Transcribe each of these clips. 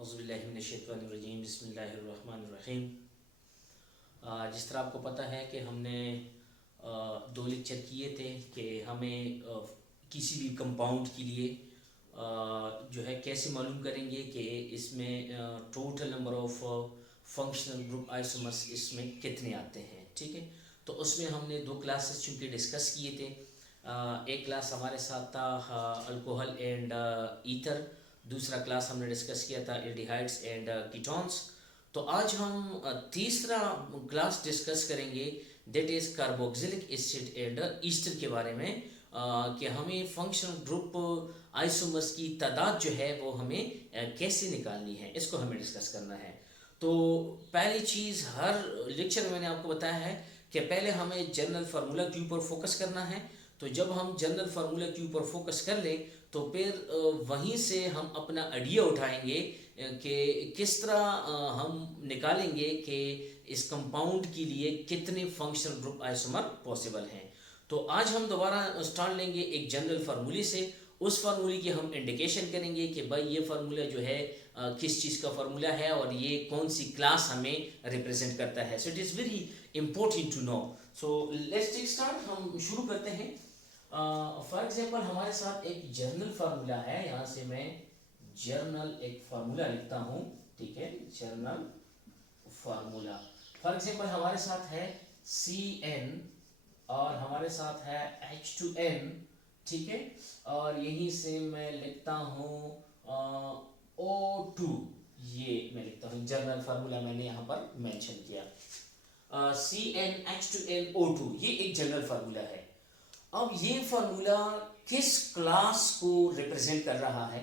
औज़ुबिल्लाहिमिनश्शैतानिर्रजीम बिस्मिल्लाहिर्रहमानिर्रहीम। जिस तरह आपको पता है कि हमने दो लेक्चर किए थे कि हमें किसी भी कंपाउंड के लिए जो है कैसे मालूम करेंगे कि इसमें total number of functional group isomers इसमें कितने आते हैं। ठीक है, तो उसमें हमने दो क्लासेस चूँकि डिस्कस किए थे। एक क्लास हमारे साथ था अल्कोहल एंड ईथर, दूसरा क्लास हमने डिस्कस किया था एल्डिहाइड्स एंड कीटोन्स। तो आज हम तीसरा क्लास डिस्कस करेंगे that is carboxylic acid and Easter के बारे में, कि हमें फंक्शनल ग्रुप आइसोमर्स की तादाद जो है वो हमें कैसे निकालनी है, इसको हमें डिस्कस करना है। तो पहली चीज़ हर लेक्चर में मैंने आपको बताया है कि पहले हमें जनरल फार्मूला के ऊपर फोकस करना है। तो जब हम जनरल फार्मूला के ऊपर फोकस कर लें तो फिर वहीं से हम अपना आइडिया उठाएंगे कि किस तरह हम निकालेंगे कि इस कंपाउंड के लिए कितने फंक्शनल ग्रुप आइसोमर पॉसिबल हैं। तो आज हम दोबारा स्टार्ट लेंगे एक जनरल फार्मूले से। उस फार्मूले की हम इंडिकेशन करेंगे कि भाई ये फार्मूला जो है किस चीज़ का फार्मूला है और ये कौन सी क्लास हमें रिप्रेजेंट करता है। So it is very important to know. So let's take start, हम शुरू करते हैं। फॉर एग्जाम्पल हमारे साथ एक जर्नल फार्मूला है, यहाँ से मैं जर्नल एक फार्मूला लिखता हूँ। ठीक है, जर्नल फार्मूला फॉर एग्जाम्पल हमारे साथ है CN और हमारे साथ है H2N। ठीक है, और यहीं से मैं लिखता हूँ O2, ये मैं लिखता हूँ जर्नल फार्मूला मैंने यहाँ पर मेंशन किया। CnH2nO2 ये एक जनरल फार्मूला है। अब ये फार्मूला किस क्लास को रिप्रेजेंट कर रहा है,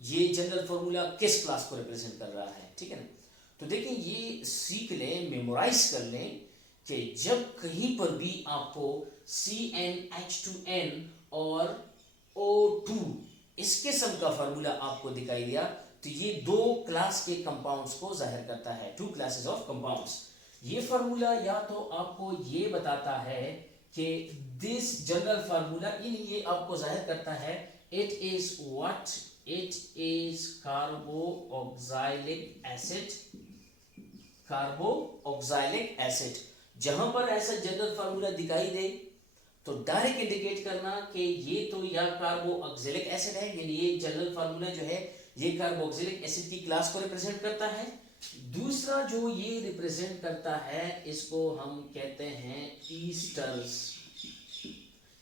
ये जनरल फार्मूला किस क्लास को रिप्रेजेंट कर रहा है, ठीक है ना। तो देखिए, ये सीख लें, मेमोराइज कर लें कि जब कहीं पर भी आपको CnH2n और O2 इस किस्म का फार्मूला आपको दिखाई दिया तो ये दो क्लास के कंपाउंड्स को जाहिर करता है, टू क्लासेस ऑफ कंपाउंड्स। ये फार्मूला या तो आपको ये बताता है कि दिस जनरल फार्मूला इन ये आपको जाहिर करता है it is what, it is carboxylic acid, carboxylic acid. जहां पर ऐसा जनरल फार्मूला दिखाई दे तो डायरेक्ट इंडिकेट करना कि ये तो या कार्बोक्सिलिक एसिड है, यानी ये जनरल फार्मूला जो है ये कार्बोक्सिलिक एसिड की क्लास को रिप्रेजेंट करता है। दूसरा जो ये रिप्रेजेंट करता है इसको हम कहते हैं ईस्टर्स।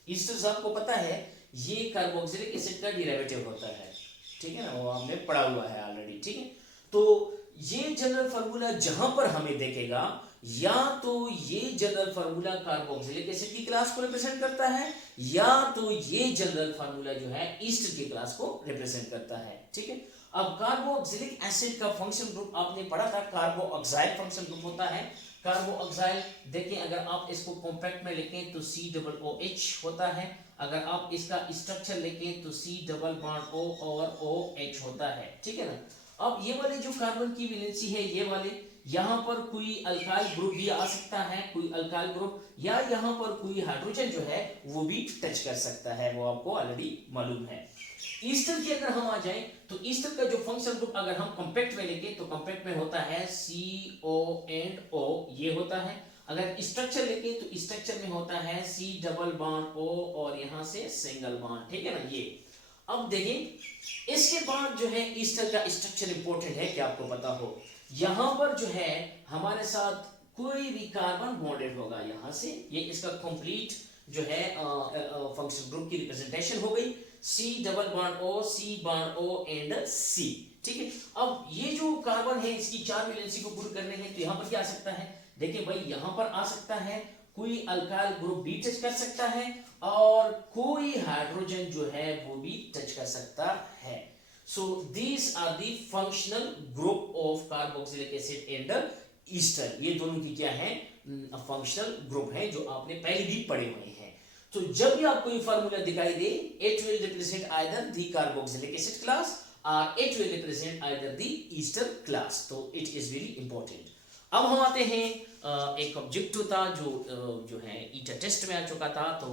ईस्टर्स आपको पता है ये कार्बोक्सिलिक एसिड का डेरिवेटिव होता है, ठीक है ना, वो हमने पढ़ा हुआ है ऑलरेडी। ठीक है, तो ये जनरल फार्मूला जहां पर हमें देखेगा या तो ये जनरल फार्मूला कार्बोक्सिलिक एसिड की क्लास को रिप्रेजेंट करता है या तो ये जनरल फार्मूला जो है ईस्टर की क्लास को रिप्रेजेंट करता है। ठीक है, अब कार्बोक्सिलिक एसिड का फंक्शन ग्रुप आपने पढ़ा था, कार्बोक्साइल फंक्शन ग्रुप होता है। कार्बोक्साइल देखिए, अगर आप इसको कॉम्पैक्ट में लिखें तो COOH होता है, अगर आप इसका स्ट्रक्चर लिखें तो C डबल बॉन्ड O और OH होता है। ठीक है ना। अब ये वाले जो कार्बन की वैलेंसी है, ये वाले यहाँ पर कोई अल्काइल ग्रुप भी आ सकता है, कोई अल्काइल ग्रुप, या यहाँ पर कोई हाइड्रोजन जो है वो भी टच कर सकता है, वो आपको ऑलरेडी मालूम है। ईस्टर की अगर हम आ जाएं तो ईस्टर का जो फंक्शन ग्रुप अगर हम कॉम्पैक्ट में लेंगे तो कॉम्पैक्ट में होता है CO एंड O, ये होता है। अगर स्ट्रक्चर लेंगे तो स्ट्रक्चर में होता है C डबल बॉन्ड O और यहाँ से सिंगल बॉन्ड। ठीक है ना, ये। अब देखें इसके बाद जो है ईस्टर का स्ट्रक्चर इंपॉर्टेंट है कि आपको पता हो। यहाँ पर जो है हमारे साथ कोई भी कार्बन बॉन्डेड होगा, यहाँ से ये इसका कंप्लीट जो है फंक्शन ग्रुप की रिप्रेजेंटेशन हो गई। C double bond O, C bond O and C। ठीक है, अब ये जो कार्बन है इसकी चार वैलेंसी को पूरी करने हैं तो यहाँ पर क्या आ सकता है, देखिए भाई यहाँ पर आ सकता है कोई अल्काइल ग्रुप भी टच कर सकता है और कोई हाइड्रोजन जो है वो भी टच कर सकता है। So these are the functional group of carboxylic acid and ester। ये दोनों की क्या है, फंक्शनल ग्रुप है जो आपने पहले भी पढ़े हुए हैं। तो जब भी आपको ये फार्मूला दिखाई दे it will represent either the carboxylic acid class or it will represent either the ester class। तो it is very important। अब हम आते हैं एक ऑब्जेक्टिव था जो है ईटा टेस्ट में आ चुका था, तो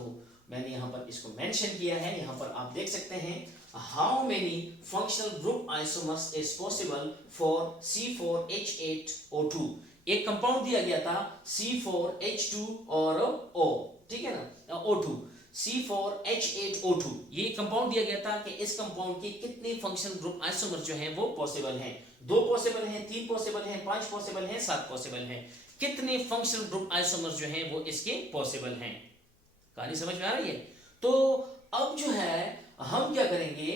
मैंने यहाँ पर इसको मेंशन किया है। यहाँ पर आप देख सकते हैं how many functional group isomers is possible for C4H8O2। एक कंपाउंड दिया गया था C4H2 और O, ठीक है ना, O2, C4H8O2, ये कंपाउंड दिया गया था कि इस कंपाउंड के कितने फंक्शनल ग्रुप आइसोमर जो हैं वो पॉसिबल हैं। 2 पॉसिबल हैं, 3 पॉसिबल हैं, 5 पॉसिबल हैं, 7 पॉसिबल हैं। कितने फंक्शनल ग्रुप आइसोमर जो हैं वो इसके पॉसिबल हैं। कहानी समझ में आ रही है? तो अब जो है हम क्या करेंगे,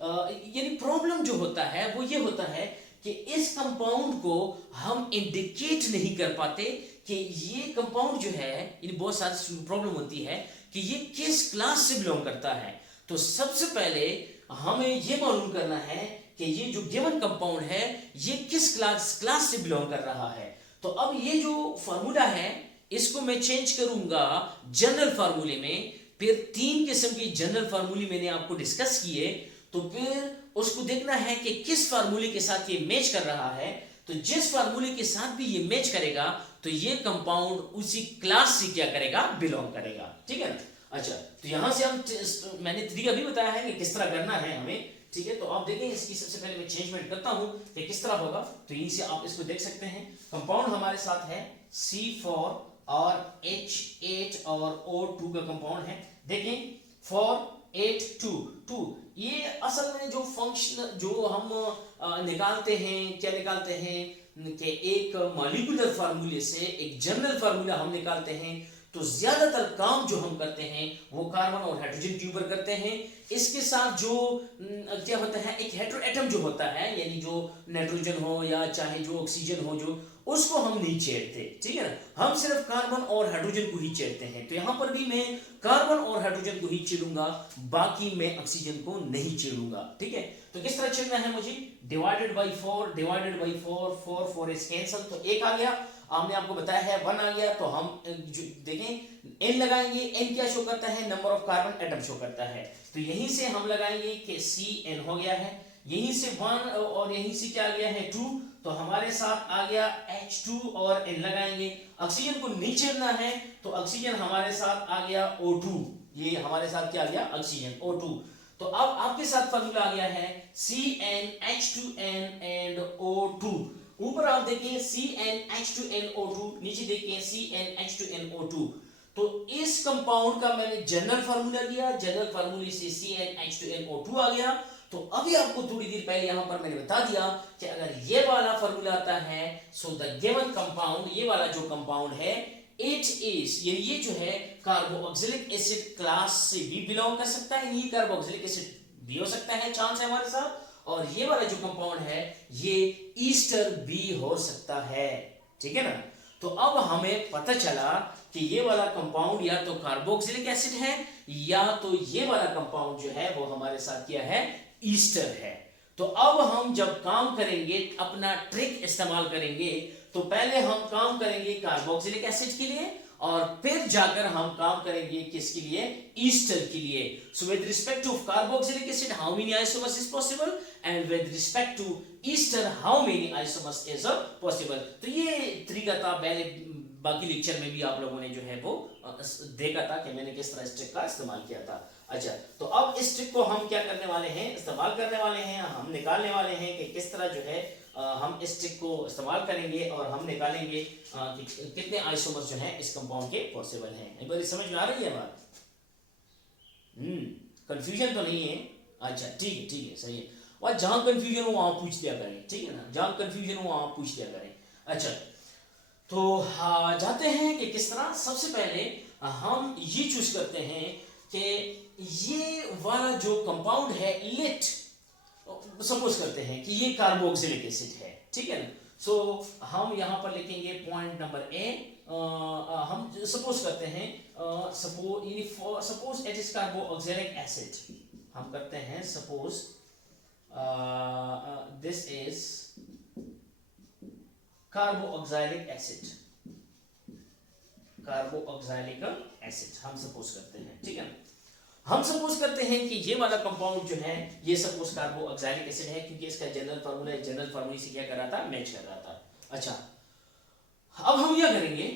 यानी प्रॉब्लम जो होता है वो ये होता है कि इस कंपाउंड को हम इंडिकेट नहीं कर पाते कि ये कंपाउंड जो है, यानी बहुत सारी प्रॉब्लम होती है कि ये किस क्लास से बिलोंग करता है। तो सबसे पहले हमें ये मालूम करना है कि ये जो गिवन कंपाउंड है ये किस क्लास से बिलोंग कर रहा है। तो अब ये जो फार्मूला है इसको मैं चेंज करूंगा जनरल फार्मूले में। फिर 3 किस्म के जनरल फार्मूले मैंने आपको डिस्कस किए, तो फिर उसको देखना है कि किस फार्मूले के साथ ये मैच कर रहा है। तो जिस फार्मूले के साथ भी ये मैच करेगा तो ये कंपाउंड उसी क्लास से क्या करेगा, बिलोंग करेगा, ठीक है ना। अच्छा, तो यहां से हम मैंने तरीका भी बताया है कि किस तरह करना है हमें, ठीक है। तो आप देखें, इसकी सबसे पहले मैं चेंजमेंट करता हूं कि किस तरह होगा। तो यहीं से आप इसको देख सकते हैं, कंपाउंड हमारे साथ है C4 और H8 और O2 का कंपाउंड है। देखें 4 8 2 ये असल में जो फंक्शन जो हम निकालते हैं, क्या निकालते हैं कि एक मॉलिक्यूलर फार्मूले से एक जनरल फार्मूला हम निकालते हैं। तो ज्यादातर काम जो हम करते हैं वो कार्बन और हाइड्रोजन के ऊपर करते हैं। इसके साथ जो क्या होता है, एक हेटेरो एटम जो होता है, यानी जो नाइट्रोजन हो या चाहे जो ऑक्सीजन हो, जो उसको हम नहीं छेड़ते, ठीक है ना। हम सिर्फ कार्बन और हाइड्रोजन को ही छेड़ते हैं। तो यहां पर भी मैं कार्बन और हाइड्रोजन को ही छेड़ूंगा, बाकी मैं ऑक्सीजन को नहीं छेड़ूंगा, ठीक है। तो किस तरह छेड़ना है मुझे, divided by 4, divided by 4, 4 4 is cancel, तो 1 आ गया। हमने आपको बताया है 1 आ गया, तो हम देखें n लगाएंगे। n क्या शो करता है, number of carbon atom show करता है। तो यहीं से हम लगाएंगे कि Cn हो गया है, यहीं से 1 और यहीं से क्या आ गया है 2, तो हमारे साथ आ गया H2 और N लगाएंगे। ऑक्सीजन को नहीं छेड़ना है, तो ऑक्सीजन हमारे साथ आ गया O2, ये हमारे साथ क्या आ गया, ऑक्सीजन O2। तो अब आपके साथ फार्मूला आ गया है CnH2n एंड O2। ऊपर आप देखिए CnH2nO2, नीचे देखिए CnH2nO2। तो इस कंपाउंड का मैंने जनरल फार्मूला लिया, जनरल फार्मूले से CnH2nO2 आ गया। तो अभी आपको थोड़ी देर पहले यहां पर मैंने बता दिया कि अगर ये वाला फार्मूला आता है, सो द गिवन कंपाउंड, ये वाला जो कंपाउंड है इट इज, ये जो है कार्बोक्सिलिक एसिड क्लास से भी बिलोंग कर सकता है, ये कार्बोक्सिलिक एसिड भी हो सकता है, चांस है हमारे साथ। और ये वाला जो कंपाउंड है ये ईस्टर भी हो सकता है, ठीक है ना। तो अब हमें पता चला कि ये वाला कंपाउंड या तो कार्बोक्सिलिक एसिड है या तो ये वाला कंपाउंड जो है वो हमारे साथ क्या है, ईस्टर है। तो अब हम जब काम करेंगे, अपना ट्रिक इस्तेमाल करेंगे, तो पहले हम काम करेंगे कार्बोक्सिलिक एसिड के लिए और फिर जाकर हम काम करेंगे किसके लिए, ईस्टर के लिए। So with respect to carboxylic acid how many isomers is possible, and with respect to ester how many isomers is possible. तो ये तरीका था, पहले बाकी लेक्चर में भी आप लोगों ने जो है वो देखा था कि मैंने किस तरह इस ट्रिक का इस्तेमाल किया था। अच्छा, तो अब इस ट्रिक को हम क्या करने वाले हैं, इस्तेमाल करने वाले हैं, हम निकालने वाले हैं कि किस तरह जो है हम इस ट्रिक को इस्तेमाल करेंगे और हम निकालेंगे कि कितने आइसोमर्स जो हैं इस कंपाउंड के पॉसिबल हैं। एक बार समझ में आ रही है बात? कंफ्यूजन तो नहीं है? अच्छा, ठीक है, ठीक है, सही है। वह जहां कंफ्यूजन हो वहां पूछ लिया करें, ठीक है ना, जहां कंफ्यूजन हो वहां पूछ लिया करें। अच्छा, तो जाते हैं कि किस तरह। सबसे पहले हम ये चूज करते हैं कि ये वाला जो कंपाउंड है लिट, सपोज करते हैं कि ये कार्बोक्सिलिक एसिड है, ठीक है ना। सो हम यहां पर लिखेंगे पॉइंट नंबर ए, हम सपोज करते हैं suppose it is carboxylic acid. हम करते हैं suppose this is carboxylic acid, carboxylic acid हम सपोज करते हैं, ठीक है ना। हम सपोज करते हैं कि ये वाला कंपाउंड जो है ये सपोज कार्बोक्सिलिक एसिड है, क्योंकि इसका जनरल फार्मूला जनरल फार्मूले से क्या कर रहा था, मैच कर रहा था। अच्छा, अब हम क्या करेंगे,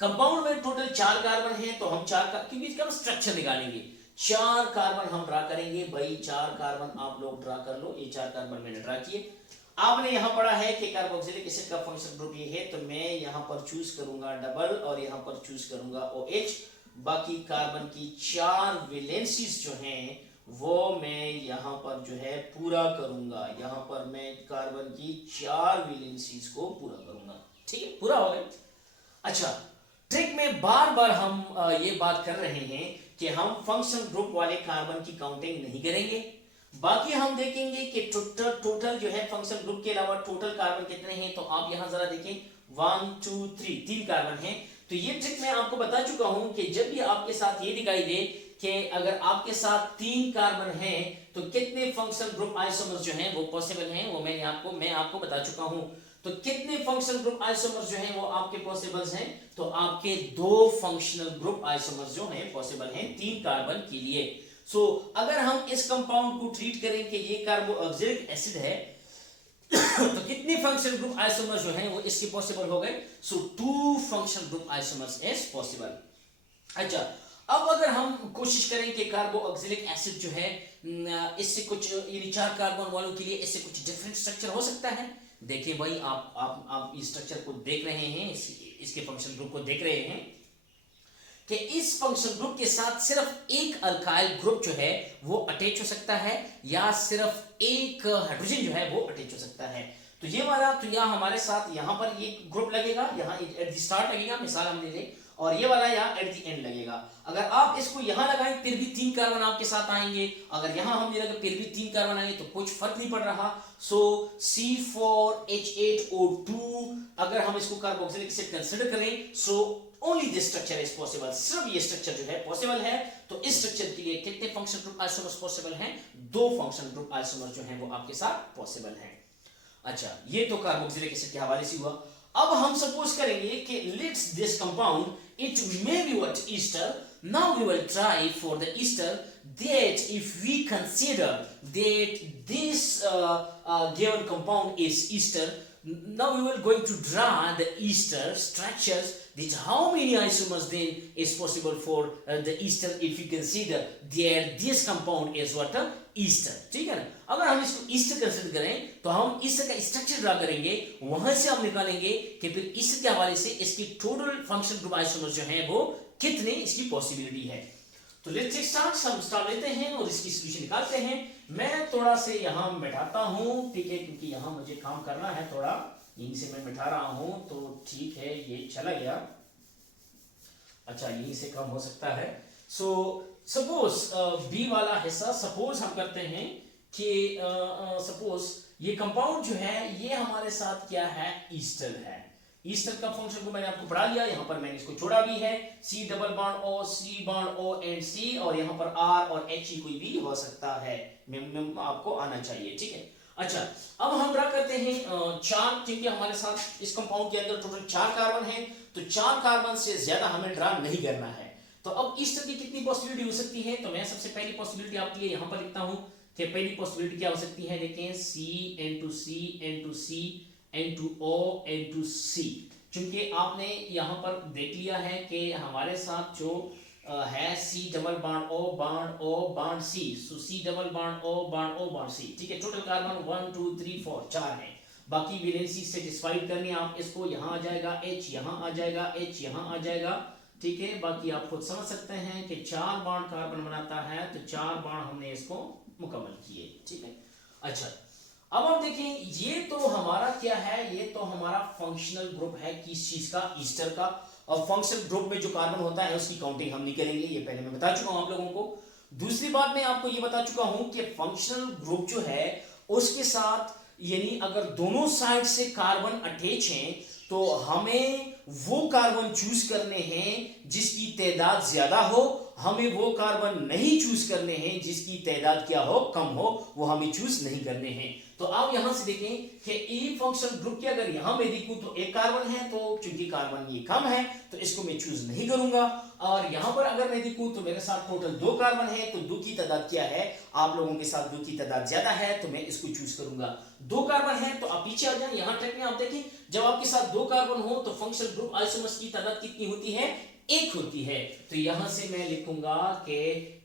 कंपाउंड में टोटल 4 कार्बन है, तो हम 4 का, क्योंकि इसका हम स्ट्रक्चर निकालेंगे, 4 कार्बन हम ड्रा करेंगे भाई, 4 कार्बन आप लोग ड्रा कर लो, ये 4 कार्बन मैंने ड्रा किए। आपने यहां पढ़ा है कि कार्बोक्सिलिक एसिड का फंक्शनल ग्रुप ये है, तो मैं यहां पर चूज करूंगा डबल और यहां पर चूज करूंगा OH। बाकी कार्बन की 4 वैलेंसीज जो हैं वो मैं यहां पर जो है पूरा करूंगा, यहां पर मैं कार्बन की 4 वैलेंसीज को पूरा करूंगा। ठीक है, पूरा हो गया। अच्छा, ट्रिक में बार बार हम ये बात कर रहे हैं कि हम फंक्शनल ग्रुप वाले कार्बन की काउंटिंग नहीं करेंगे। बाकी हम देखेंगे कि टोटल जो है फंक्शनल ग्रुप के अलावा टोटल कार्बन कितने हैं। तो आप यहां जरा देखें, 1 2 3, 3 कार्बन हैं। तो ये ट्रिक मैं आपको बता चुका हूं कि जब भी आपके साथ ये दिखाई दे कि अगर आपके साथ 3 कार्बन हैं तो कितने फंक्शनल ग्रुप आइसोमर्स जो हैं वो पॉसिबल हैं, वो मैं आपको बता चुका हूं। तो कितने फंक्शनल ग्रुप आइसोमर्स जो हैं वो आपके पॉसिबल्स हैं, तो आपके 2 फंक्शनल ग्रुप आइसोमर्स जो हैं पॉसिबल हैं 3 कार्बन के लिए। सो अगर हम इस कंपाउंड को ट्रीट करें कि ये कार्बोक्सिलिक एसिड है तो कितने फंक्शनल ग्रुप आइसोमर्स जो हैं वो इसके पॉसिबल हो गए। सो 2 functional group isomers is possible. अच्छा, अब अगर हम कोशिश करें कि कार्बोक्सिलिक एसिड जो है इससे कुछ, ये 4 कार्बन वालों के लिए इससे कुछ डिफरेंट स्ट्रक्चर हो सकता है। देखिए भाई, आप इस स्ट्रक्चर को देख रहे हैं, इसके फंक्शनल ग्रुप को देख रहे हैं कि इस फंक्शनल ग्रुप के साथ सिर्फ एक अल्काइल ग्रुप जो है वो अटैच हो सकता है, या सिर्फ एक हाइड्रोजन जो है वो अटैच हो सकता है। तो ये वाला, तो यहाँ हमारे साथ यहाँ पर ये ग्रुप लगेगा, यहाँ एट द स्टार्ट लगेगा, मिसाल हम ले लें, और ये वाला यहाँ एट द एंड लगेगा। अगर आप इसको यहाँ लगाएं फिर भी 3 कार्बन आपके साथ आएंगे, अगर यहाँ हम ले लगे फिर भी 3 कार्बन आएंगे, तो कुछ फर्क नहीं पड़ रहा। सो C4H8O2, अगर हम इसको कार्बोक्सिलिक एसिड कंसीडर करें, so only this structure is possible, सिर्फ ये स्ट्रक्चर जो है पॉसिबल है। तो इस स्ट्रक्चर के लिए कितने फंक्शनल ग्रुप आइसोमर्स पॉसिबल हैं? 2 फंक्शनल ग्रुप आइसोमर्स जो हैं वो आपके साथ पॉसिबल हैं। अच्छा, ये तो कार्बोक्सिलिक एसिड के हवाले से हुआ। अब हम सपोज करेंगे कि let's this compound it may be what ester. Now we will try for the ester that if we consider that this given compound is ester, now we will going to draw the ester structures, that how many isomers then is possible for the ester if we consider that this compound is what Easter. ठीक है ना, अगर हम इसको Easter consider करें तो हम Easter का स्ट्रक्चर ड्रा करेंगे, वहां से हम निकालेंगे कि फिर ईस्टर के हवाले से इसकी टोटल फंक्शनल ग्रुप आइसोमर्स जो हैं वो कितने, इसकी पॉसिबिलिटी है। तो लेट्स स्टार्ट, हम स्टार्ट लेते हैं और इसकी सॉल्यूशन निकालते हैं। मैं थोड़ा से यहां बैठाता हूं, ठीक है, क्योंकि यहां मुझे काम करना है थोड़ा, यहीं से मैं बैठा रहा हूं, तो ठीक है, ये चला गया। अच्छा, यहीं से कम हो सकता है। सो सपोज बी वाला हिस्सा, सपोज हम करते हैं कि सपोज ये कंपाउंड जो है ये हमारे साथ क्या है, ईस्टर है। ईस्टर का फंक्शन को मैंने आपको पढ़ा लिया, यहां पर मैंने इसको छोड़ा भी है, C double bond O, C bond O and C, और यहां पर R और H कोई भी हो सकता है, आपको आना चाहिए। ठीक है, अच्छा, अब हम ड्रा करते हैं 4, क्योंकि हमारे साथ इस कंपाउंड के अंदर टोटल 4 कार्बन है, तो 4 कार्बन से ज्यादा हमें ड्रा नहीं करना है। तो अब ईस्टर की कितनी पॉसिबिलिटी हो सकती है, तो मैं सबसे पहली पॉसिबिलिटी आपके लिए यहां पर लिखता हूं कि पहली पॉसिबिलिटी क्या हो सकती है। देखें, C C चूंकि आपने यहां पर देख लिया है कि हमारे साथ जो है C double bond O bond C, सो C double bond O bond C। ठीक है, टोटल कार्बन 1 2 3 4 4 है। बाकी वैलेंसी सेटिस्फाइड करनी आप इसको, यहां आ जाएगा H, यहां आ जाएगा H, यहां आ जाएगा। ठीक है, बाकी आप खुद समझ सकते हैं कि 4 बॉन्ड कार्बन बनाता है, तो 4 बॉन्ड हमने इसको मुकम्मल किए। ठीक है, अच्छा, अब आप देखें, ये तो हमारा क्या है, ये तो हमारा फंक्शनल ग्रुप है किस चीज का, ईस्टर का। और फंक्शनल ग्रुप में जो कार्बन होता है उसकी काउंटिंग हम नहीं करेंगे, ये पहले मैं बता चुका हूं आप लोगों को। दूसरी बात मैं आपको ये बता चुका हूं कि फंक्शनल ग्रुप जो है उसके साथ, यानी अगर दोनों साइड से कार्बन अटैच हैं, तो हमें वो कार्बन चूज करने हैं जिसकी तादाद ज्यादा हो, हमें वो कार्बन नहीं चूज करने हैं जिसकी तादाद क्या हो, कम हो, वो हमें चूज नहीं करने हैं। तो आप यहां से देखें कि ई फंक्शनल ग्रुप के अगर यहां मैं देखूं तो एक कार्बन है, तो चूंकि कार्बन ये कम है तो इसको मैं चूज नहीं करूंगा। और यहां पर अगर मैं देखूं तो मेरे साथ टोटल 2 कार्बन है, तो 2 की तादाद क्या है, आप लोगों के साथ 2 की तादाद ज्यादा है, तो मैं इसको चूज करूंगा। 2 कार्बन है, तो आप पीछे आ जाएं, यहां ट्रैक में आप देखें, जब आपके साथ 2 कार्बन हो तो फंक्शनल ग्रुप आइसोमर्स की तादाद कितनी होती है, एक होती है। तो यहां से मैं लिखूंगा कि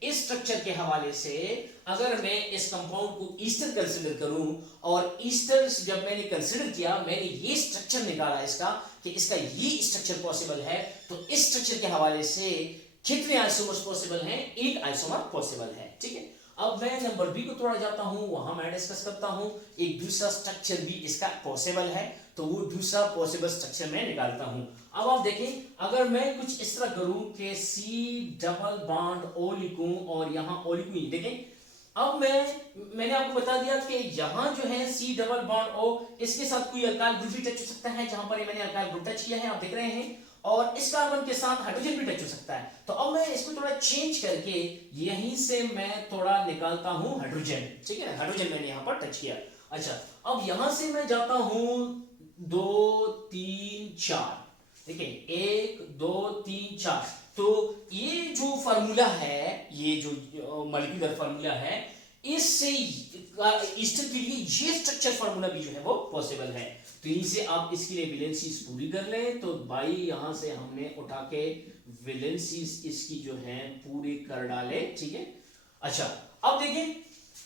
इस स्ट्रक्चर के हवाले से अगर मैं इस कंपाउंड को ईस्टर कंसीडर करूं, और ईस्टर जब मैंने कंसीडर किया, मैंने ये स्ट्रक्चर निकाला इसका कि इसका ये स्ट्रक्चर पॉसिबल है, तो इस स्ट्रक्चर के हवाले से कितने आइसोमर्स पॉसिबल हैं? एक आइसोमर पॉसिबल है। ठीक है, अब मैं नंबर बी को थोड़ा जाता हूं, वहां मैं डिस्कस करता हूं एक दूसरा स्ट्रक्चर भी इसका पॉसिबल है, तो वो दूसरा पॉसिबल स्ट्रक्चर मैं निकालता हूं। अब आप देखें, अगर मैं कुछ इस तरह करूं कि सी डबल बॉन्ड ओ लिखूं और यहां ओ लिखूं, देखें अब मैंने आपको बता दिया कि यहां जो है सी डबल बॉन्ड ओ, इसके साथ कोई अल्काइल ग्रुप भी टच हो सकता है, जहां पर ये मैंने अल्काइल ग्रुप टच किया है, आप देख रहे हैं, और इस कार्बन के साथ हाइड्रोजन भी टच हो सकता है। तो अब मैं इसको थोड़ा चेंज करके यहीं से मैं थोड़ा निकालता हूं हाइड्रोजन। ठीक है ना, हाइड्रोजन मैंने यहां पर टच किया। अच्छा, अब यहां से मैं जाता हूं 2 3 4, देखिए 1 2 3 4, तो ये जो फार्मूला है, ये जो मॉलिक्यूलर फार्मूला है, इससे ईस्टर के लिए ये स्ट्रक्चर फार्मूला भी जो है वो पॉसिबल है। तो यहीं से आप इसके लिए वैलेंसीज पूरी कर लें, तो भाई यहां से हमने उठा के वैलेंसीज इसकी जो है पूरी कर डाले। ठीक है, अच्छा अब देखिए,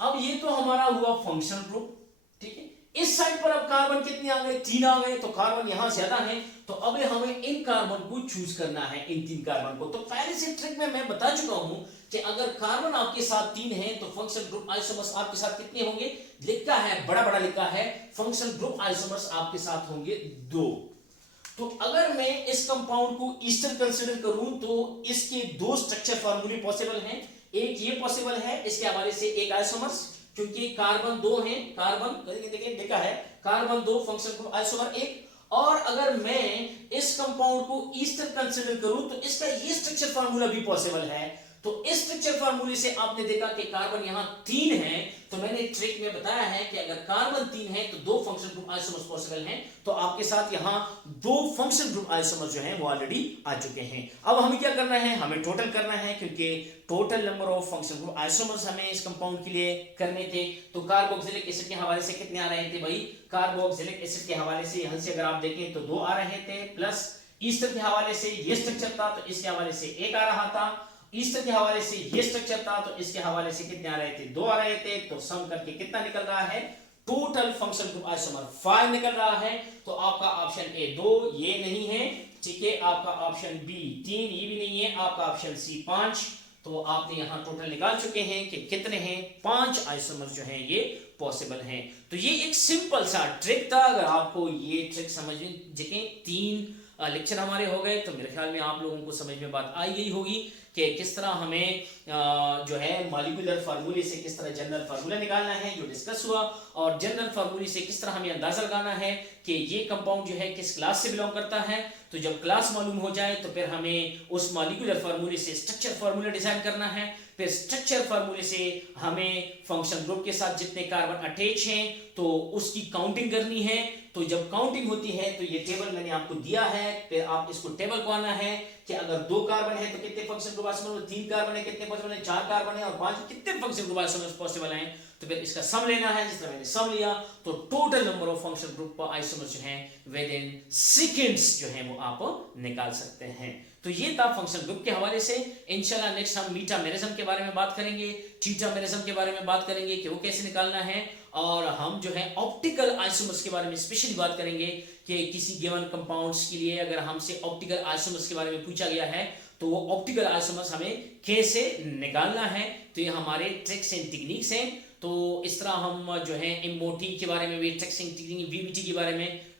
अब ये तो हमारा हुआ फंक्शनल ग्रुप। ठीक है, इस साइड पर अब कार्बन कितने आ गए? 3 आ गए, तो कार्बन यहां ज्यादा है, तो अब हमें इन कार्बन को चूज करना है, इन 3 कार्बन को। तो पहले से ट्रिक में मैं बता चुका हूं कि अगर कार्बन आपके साथ 3 है तो फंक्शनल ग्रुप आइसोमर्स आपके साथ कितने होंगे? लिखा है, बड़ा बड़ा लिखा है, फंक्शनल ग्रुप आइसोमर्स आपके साथ होंगे 2। तो अगर मैं इस कंपाउंड को ईस्टर कंसीडर करूं तो इसके 2 स्ट्रक्चर फार्मूले पॉसिबल हैं। एक ये पॉसिबल है, इसके हवाले से एक आइसोमर्स, क्योंकि कार्बन 2 हैं, कार्बन देखिए लिखा है कार्बन 2 फंक्शनल ग्रुप आइसोमर 1। और अगर मैं इस कंपाउंड को ईस्टर कंसीडर करूं तो इसका ये स्ट्रक्चर फार्मूला भी पॉसिबल है। तो इस स्ट्रक्चर फार्मूले से आपने देखा कि कार्बन यहां 3 है, तो मैंने ट्रिक में बताया है कि अगर कार्बन 3 है तो 2 फंक्शनल ग्रुप आइसोमर्स पॉसिबल हैं। तो आपके साथ यहां 2 फंक्शनल ग्रुप आइसोमर्स जो हैं वो ऑलरेडी आ चुके हैं। अब हमें क्या करना है? हमें टोटल करना है, क्योंकि total number of functional group isomers हमें इस कंपाउंड के लिए करने थे। तो कार्बोक्सिलिक एसिड के हवाले से कितने आ रहे थे भाई? कार्बोक्सिलिक एसिड के हवाले से यहां से अगर आप देखें तो 2 आ रहे थे, प्लस ईस्टर के हवाले से ये स्ट्रक्चर था तो इसके हवाले से 1 आ रहा था, ईस्टर के हवाले से ये स्ट्रक्चर था तो इसके हवाले से कितने आ रहे थे? 2 आ रहे थे। तो सम करके कितना निकल रहा है? टोटल फंक्शनल ग्रुप आइसोमर 5 निकल रहा है। तो आपका ऑप्शन ए 2 ये नहीं है, ठीक है, आपका ऑप्शन बी 3 ये भी नहीं है, आपका ऑप्शन सी 5। तो आपने यहां टोटल निकाल चुके हैं कि कितने हैं? 5 आइसोमर जो हैं ये पॉसिबल हैं। तो ये एक सिंपल सा ट्रिक था। अगर आपको ये ट्रिक समझ में, देखें 3 लेक्चर हमारे हो गए, तो मेरे ख्याल में आप लोगों को समझ में बात आई गई होगी कि किस तरह हमें जो है मॉलिक्यूलर फार्मूले से किस तरह जनरल फार्मूला निकालना है, जो डिस्कस हुआ, और जनरल फार्मूले से किस तरह हमें अंदाजा लगाना है कि ये कंपाउंड जो है किस क्लास से बिलोंग करता है। तो जब क्लास मालूम हो जाए तो फिर हमें उस मॉलिक्यूलर फार्मूले से स्ट्रक्चर फार्मूला डिजाइन करना है। फिर स्ट्रक्चर फार्मूले से हमें फंक्शन ग्रुप के साथ जितने कार्बन अटैच हैं तो उसकी काउंटिंग करनी है। तो जब काउंटिंग होती है तो ये टेबल मैंने आपको दिया है, फिर आप इसको टेबल को आना है कि अगर 2 कार्बन है तो कितने फंक्शन ग्रुप आइसोमर, 3 कार्बन है कितने पॉसिबल है, 4 कार्बन है और 5 कितने फंक्शन ग्रुप आइसोमर पॉसिबल हैं। तो फिर इसका सम लेना है, जिस तरह मैंने सम लिया तो total number of function group isomer जो हैं विद इन सेकंड्स जो हैं वो आप निकाल सकते हैं। तो ये था फंक्शन ग्रुप के हवाले से। इंशाल्लाह नेक्स्ट हम मीटामेरिज्म के बारे में बात करेंगे, थीटामेरिज्म के बारे में बात करेंगे कि वो कैसे निकालना है, और हम जो है ऑप्टिकल आइसोमर्स के बारे में स्पेशली बात करेंगे कि किसी गिवन कंपाउंड्स के लिए अगर हमसे ऑप्टिकल आइसोमर्स के बारे में पूछा गया है तो वो ऑप्टिकल आइसोमर्स हमें कैसे निकालना है। तो ये हमारे ट्रिक्स एंड टेक्निक्स हैं। तो इस तरह हम जो है एमओटी के बारे में भी, ट्रिक्स एंड टेक्निक, वीबीटी के बारे में,